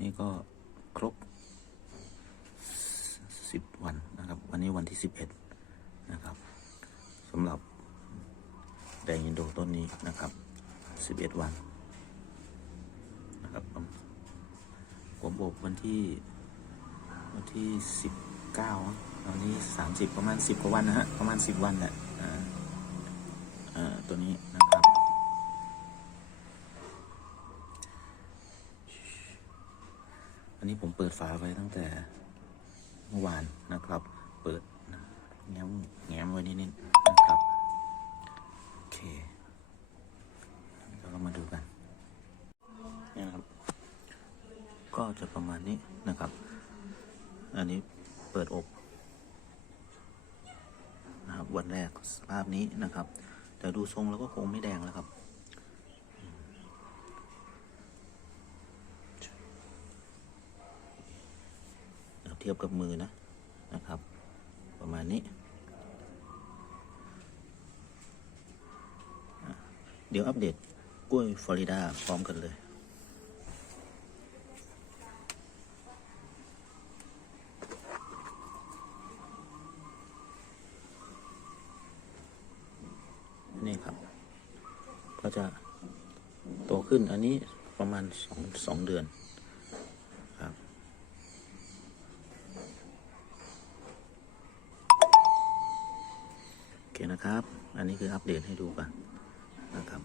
นี่ก็ครบสิบวันนะครับ วันนี้วันที่สิบเอ็ดนะครับสำหรับแดงอินโดต้นนี้นะครับสิบเอ็ดวันนะครับผมผมอบวันที่วันที่สิบเก้าตอนนี้สามสิบประมาณสิบกว่าวันนะฮะประมาณสิบวันแหละอ่าอ่าตัวนี้นะครับ อั นนี้ผมเปิดฝาไว้ตั้งแต่เมื่อวานนะครับ เปิดแง้มแง้มไว้นิดๆนะครับ โอเคเรามาดูกันนี่นะครับ ก็จะประมาณนี้นะครับ อันนี้เปิดอบนะครับวันแรกสภาพนี้นะครับ แต่ดูทรงแล้วก็คงไม่แดงแล้วครับ ทียบกับมือนะนะครับ ประมาณนี้ เดี๋ยวอัปเดตกล้วยฟลอริดาพร้อมกันเลยนี่ครับ ก็จะโตขึ้นอันนี้ประมาณสองสองเดือน โอเคนะครับ อันนี้คืออัปเดตให้ดูกันนะครับ